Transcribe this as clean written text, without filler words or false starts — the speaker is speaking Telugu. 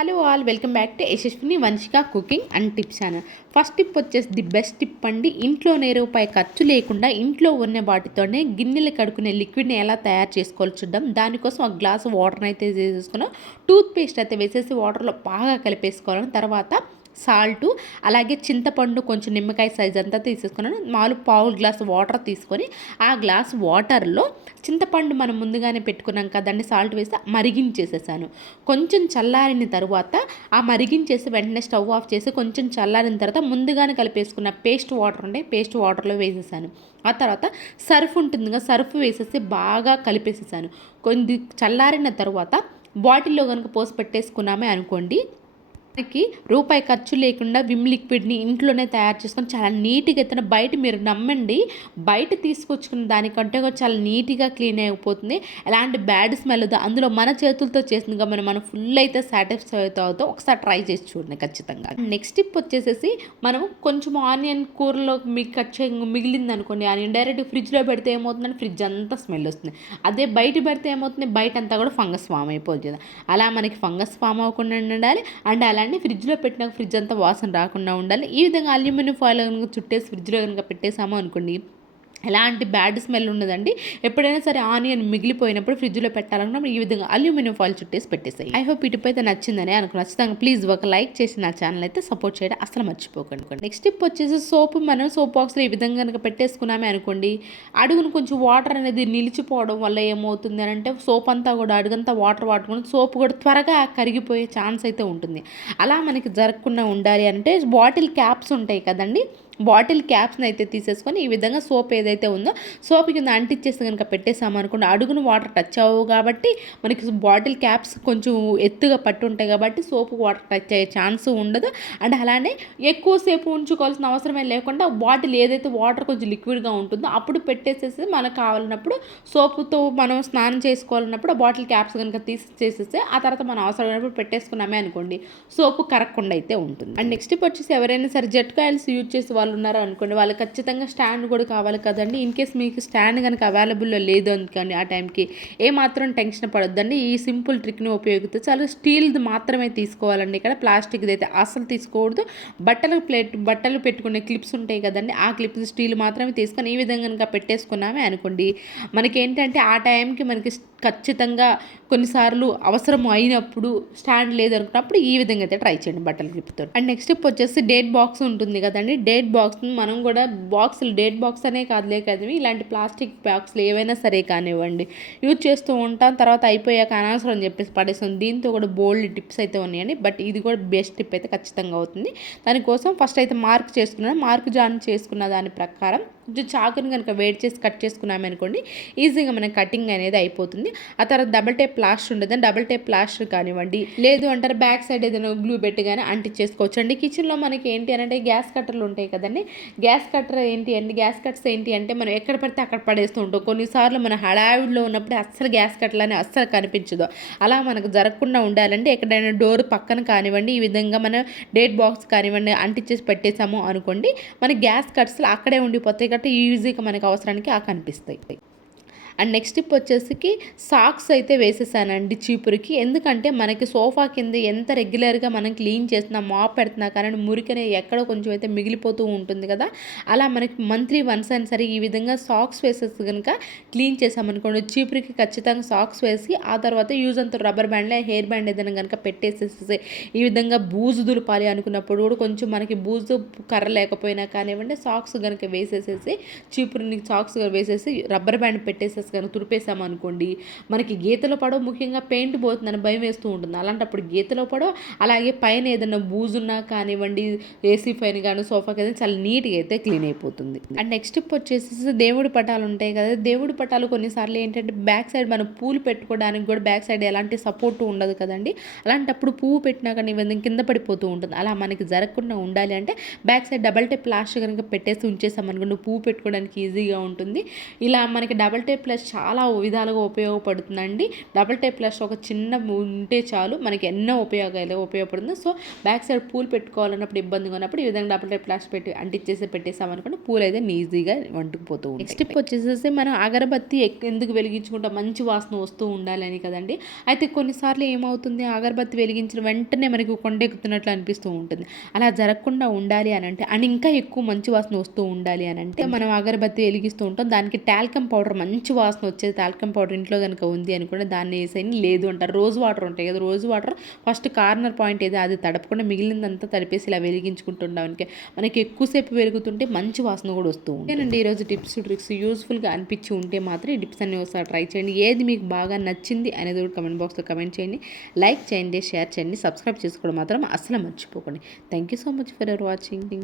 Hello all welcome back to Yashaswini Vamshika cooking and tips channel. First tip వచ్చేసి ది బెస్ట్ టిప్ అండి. ఇంట్లోనే రూపాయి ఖర్చు లేకుండా ఇంట్లో ఉన్న వాటితోనే గిన్నెలు కడుక్కునే లిక్విడ్ని ఎలా తయారు చేసుకోవాలో చూద్దాం. దానికోసం ఒక గ్లాసు వాటర్ని అయితే వేసేసుకున్నాం. టూత్ పేస్ట్ అయితే వేసేసి వాటర్లో బాగా కలిపేసుకోవాలని, తర్వాత సాల్టు, అలాగే చింతపండు కొంచెం నిమ్మకాయ సైజ్ అంతా తీసేసుకున్నాను. పావు గ్లాసు వాటర్ తీసుకొని ఆ గ్లాస్ వాటర్లో చింతపండు మనం ముందుగానే పెట్టుకున్నాం కదండి, సాల్ట్ వేసి మరిగించేసేసాను. కొంచెం చల్లారిన తర్వాత ఆ మరిగించేసి వెంటనే స్టవ్ ఆఫ్ చేసి కొంచెం చల్లారిన తర్వాత ముందుగానే కలిపేసుకున్న పేస్ట్ వాటర్ ఉంటే పేస్ట్ వాటర్లో వేసేసాను. ఆ తర్వాత సర్ఫ్ ఉంటుంది కదా, సర్ఫ్ వేసేసి బాగా కలిపేసేసాను. కొన్ని చల్లారిన తర్వాత బాటిల్లో కనుక పోసి పెట్టేసుకున్నామే అనుకోండి, మనకి రూపాయి ఖర్చు లేకుండా విమ్ లిక్విడ్ని ఇంట్లోనే తయారు చేసుకొని చాలా నీట్గా అయితే, బయట మీరు నమ్మండి, బయట తీసుకొచ్చుకున్న దానికంటే కూడా చాలా నీట్గా క్లీన్ అయిపోతుంది. ఎలాంటి బ్యాడ్ స్మెల్ వద్దు. అందులో మన చేతులతో చేసింది కాబట్టి మనం ఫుల్ అయితే సాటిస్ఫై అవుతాం. ఒకసారి ట్రై చేసి చూడండి ఖచ్చితంగా. నెక్స్ట్ టిప్ వచ్చేసేసి, మనం కొంచెం ఆనియన్ కూరలో మీకు కట్ చే మిగిలింది అనుకోండి, ఆనియన్ డైరెక్ట్ ఫ్రిడ్జ్లో పెడితే ఏమవుతుందంటే ఫ్రిడ్జ్ అంతా స్మెల్ వస్తుంది. అదే బయట పెడితే ఏమవుతుంది, బయట అంతా కూడా ఫంగస్ ఫామ్ అయిపోతుంది. అలా మనకి ఫంగస్ ఫామ్ అవ్వకుండా ఉండాలి. అండ్ అలానే ఫ్రిడ్జ్లో పెట్టినాక ఫ్రిడ్జ్ అంతా వాసన రాకుండా ఉండాలి. ఈ విధంగా అల్యూమినియం ఫాయిల్ కనుక చుట్టేసి ఫ్రిడ్జ్లో కనుక పెట్టేసామో అనుకోండి, ఎలాంటి బ్యాడ్ స్మెల్ ఉండదండి. ఎప్పుడైనా సరే ఆనియన్ మిగిలిపోయినప్పుడు ఫ్రిడ్జ్లో పెట్టాలనుకున్నప్పుడు ఈ విధంగా అల్యూమినియం ఫాయిల్ చుట్టేసి పెట్టేసాయి. ఐ హోప్ ఇటుపై అయితే నచ్చిందని అనుకున్నాను. ఖచ్చితంగా ప్లీజ్ ఒక లైక్ చేసి నా ఛానల్ అయితే సపోర్ట్ చేయడం అసలు మర్చిపోకండి. నెక్స్ట్ టిప్ వచ్చేసి సోపు. మనం సోప్ బాక్స్లో ఈ విధంగా కనుక పెట్టేసుకున్నామే అనుకోండి, అడుగును కొంచెం వాటర్ అనేది నిలిచిపోవడం వల్ల ఏమవుతుంది అని అంటే, సోప్ అంతా కూడా అడుగంతా వాటర్ వాడుకుని సోప్ కూడా త్వరగా కరిగిపోయే ఛాన్స్ అయితే ఉంటుంది. అలా మనకి జరగకుండా ఉండాలి అంటే బాటిల్ క్యాప్స్ ఉంటాయి కదండి, బాటిల్ క్యాప్స్ని అయితే తీసేసుకొని ఈ విధంగా సోప్ ఏదైతే ఉందో సోప్ కింద అంటించేసి కనుక పెట్టేసామనుకోండి, అడుగును వాటర్ టచ్ అవ్వవు కాబట్టి మనకి బాటిల్ క్యాప్స్ కొంచెం ఎత్తుగా పట్టు ఉంటాయి కాబట్టి సోపు వాటర్ టచ్ అయ్యే ఛాన్స్ ఉండదు. అండ్ అలానే ఎక్కువసేపు ఉంచుకోవాల్సిన అవసరమే లేకుండా బాటిల్ ఏదైతే వాటర్ కొంచెం లిక్విడ్గా ఉంటుందో అప్పుడు పెట్టేసేసి మనకు కావాలన్నప్పుడు సోపుతో మనం స్నానం చేసుకోవాలన్నప్పుడు ఆ బాటిల్ క్యాప్స్ కనుక తీసేసేస్తే ఆ తర్వాత మనం అవసరమైనప్పుడు పెట్టేసుకున్నామే అనుకోండి, సోపు కరగకుండా అయితే ఉంటుంది. అండ్ నెక్స్ట్ వచ్చేసి ఎవరైనా సరే జెట్ కాయిల్స్ యూజ్ చేసే వాళ్ళు ఉన్నారు అనుకోండి, వాళ్ళకి ఖచ్చితంగా స్టాండ్ కూడా కావాలి కదండి. ఇన్ కేస్ మీకు స్టాండ్ కనుక అవైలబుల్లో లేదు అనుకోండి, ఆ టైంకి ఏమాత్రం టెన్షన్ పడొద్దండి. ఈ సింపుల్ ట్రిక్ని ఉపయోగిస్తే చాలా స్టీల్ది మాత్రమే తీసుకోవాలండి. ఇక్కడ ప్లాస్టిక్ది అయితే అసలు తీసుకోకూడదు. బట్టలు పెట్టుకునే క్లిప్స్ ఉంటాయి కదండి, ఆ క్లిప్స్ స్టీల్ మాత్రమే తీసుకొని ఈ విధంగా కనుక పెట్టేసుకున్నామే అనుకోండి, మనకేంటంటే ఆ టైంకి మనకి ఖచ్చితంగా కొన్నిసార్లు అవసరం అయినప్పుడు స్టాండ్ లేదనుకున్నప్పుడు ఈ విధంగా అయితే ట్రై చేయండి బట్టల క్లిప్తో. అండ్ నెక్స్ట్ వచ్చేసి డేట్ బాక్స్ ఉంటుంది కదండి, డేట్ బాక్స్ని మనం కూడా బాక్సులు, డేట్ బాక్స్ అనే కాదులే కదండి, ఇలాంటి ప్లాస్టిక్ బాక్స్లు ఏవైనా సరే కానివ్వండి యూజ్ చేస్తూ ఉంటాం. తర్వాత అయిపోయాక అనవసరం అని చెప్పేసి పడేస్తాం. దీంతో కూడా బోల్డ్ టిప్స్ అయితే ఉన్నాయండి, బట్ ఇది కూడా బెస్ట్ టిప్ అయితే ఖచ్చితంగా అవుతుంది. దానికోసం ఫస్ట్ అయితే మార్క్ చేసుకున్నాను. మార్క్ జాయిన్ చేసుకున్న దాని ప్రకారం కొంచెం చాకుని కనుక వేడి చేసి కట్ చేసుకున్నామే అనుకోండి, ఈజీగా మన కటింగ్ అనేది అయిపోతుంది. ఆ తర్వాత డబుల్ టేప్ ప్లాస్టర్ ఉంటుంది, డబుల్ టేప్ ప్లాస్టర్ కానివ్వండి, లేదు అంటారు బ్యాక్ సైడ్ ఏదైనా గ్లూ పెట్టి కానీ అంటించేసుకోవచ్చు అండి. కిచెన్లో మనకి ఏంటి అని అంటే గ్యాస్ కట్టర్లు ఉంటాయి కదండి, గ్యాస్ కట్స్ ఏంటి అంటే మనం ఎక్కడ పడితే అక్కడ పడేస్తూ ఉంటాం. కొన్నిసార్లు మన హడావిడిలో ఉన్నప్పుడు అస్సలు గ్యాస్ కట్టలు అని అస్సలు కనిపించదు. అలా మనకు జరగకుండా ఉండాలంటే ఎక్కడైనా డోర్ పక్కన కానివ్వండి, ఈ విధంగా మన డేట్ బాక్స్ కానివ్వండి అంటించేసి పెట్టేసాము అనుకోండి, మన గ్యాస్ కట్స్లు అక్కడే ఉండిపోతాయి కాబట్టి ఈజీగా మనకు అవసరానికి కనిపిస్తాయి. అండ్ నెక్స్ట్ టిప్ వచ్చేసి సాక్స్ అయితే వేసేసానండి చీపురికి. ఎందుకంటే మనకి సోఫా కింద ఎంత రెగ్యులర్గా మనం క్లీన్ చేసినా మాప్ పెడుతున్నా కానీ మురికనే ఎక్కడో కొంచెం అయితే మిగిలిపోతూ ఉంటుంది కదా, అలా మనకి మంత్లీ వన్స్ అయినా సరే ఈ విధంగా సాక్స్ వేసేసి కనుక క్లీన్ చేసామనుకోండి, చీపురికి ఖచ్చితంగా సాక్స్ వేసి ఆ తర్వాత యూజ్ అంత రబ్బర్ బ్యాండ్ హెయిర్ బ్యాండ్ ఏదైనా కనుక పెట్టేసేసి ఈ విధంగా బూజు దులపాలి అనుకున్నప్పుడు కూడా కొంచెం మనకి బూజు కర్ర లేకపోయినా కానివ్వండి సాక్స్ కనుక వేసేసేసి చీపురుని సాక్స్ వేసేసి రబ్బర్ బ్యాండ్ పెట్టేసేసి కనుక తుడిపేసాము అనుకోండి, మనకి గీతలో పడవ, ముఖ్యంగా పెయింట్ పోతుందని భయం వేస్తూ ఉంటుంది. అలాంటప్పుడు గీతలో పడవ, అలాగే పైన ఏదైనా బూజున్నా కానివ్వండి, ఏసీ పైన కానీ సోఫా కానీ చాలా నీట్గా అయితే క్లీన్ అయిపోతుంది. అండ్ నెక్స్ట్ వచ్చేసి దేవుడి పటాలు ఉంటాయి కదా, దేవుడి పటాలు కొన్నిసార్లు ఏంటంటే బ్యాక్ సైడ్ మనం పూలు పెట్టుకోవడానికి కూడా బ్యాక్ సైడ్ ఎలాంటి సపోర్ట్ ఉండదు కదండి, అలాంటప్పుడు పువ్వు పెట్టినా కానీ కింద పడిపోతూ ఉంటుంది. అలా మనకి జరగకుండా ఉండాలి అంటే back side double tape plaster కనుక పెట్టేసి ఉంచేసామనుకోండి, పువ్వు పెట్టుకోవడానికి ఈజీగా ఉంటుంది. ఇలా మనకి డబల్ టేప్ ప్లస్ చాలా విధాలుగా ఉపయోగపడుతుందండి. డబుల్ టై ప్లస్ ఒక చిన్న ఉంటే చాలు మనకి ఎన్నో ఉపయోగపడుతుంది. సో బ్యాక్ సైడ్ పూలు పెట్టుకోవాలన్నప్పుడు ఇబ్బందిగా ఉన్నప్పుడు ఈ విధంగా డబుల్ టై ప్లాస్ పెట్టి పెట్టేసామనుకోండి పూలు అయితే ఈజీగా వంటుకుపోతూ ఉంటాయి. నెక్స్ట్ టిప్ వచ్చేసేసి మనం అగరబత్తి ఎందుకు వెలిగించుకుంటాం, మంచి వాసన వస్తూ ఉండాలని కదండి. అయితే కొన్నిసార్లు ఏమవుతుంది, అగరబత్తి వెలిగించిన వెంటనే మనకి కొండెక్కుతున్నట్లు అనిపిస్తూ ఉంటుంది. అలా జరగకుండా ఉండాలి అని అంటే అండ్ ఇంకా ఎక్కువ మంచి వాసన వస్తూ ఉండాలి అని అంటే మనం అగరబత్తి వెలిగిస్తూ ఉంటాం. దానికి టాల్కమ్ పౌడర్, మంచి వాసన వచ్చేది టాల్కమ్ పౌడర్ ఇంట్లో కనుక ఉంది అనుకుంటే దాన్ని వేసేయని. లేదు అంటారు రోజ్ వాటర్ ఉంటాయి కదా, rose water first corner point ఏదో అది తడపకుండా మిగిలిందంతా తడిపేసి ఇలా వెలిగించుకుంటుండడానికి మనకి ఎక్కువసేపు వెలుగుతుంటే మంచి వాసన కూడా వస్తూ ఉంటుంది. ఈరోజు టిప్స్ ట్రిక్స్ యూస్ఫుల్గా అనిపించి ఉంటే మాత్రం ఈ టిప్స్ అన్ని ఒకసారి ట్రై చేయండి. ఏది మీకు బాగా నచ్చింది అనేది కూడా కమెంట్ బాక్స్లో కమెంట్ చేయండి, లైక్ చేయండి, షేర్ చేయండి, సబ్స్క్రైబ్ చేసుకోవడం మాత్రం అసలు మర్చిపోకండి. Thank you so much for your watching.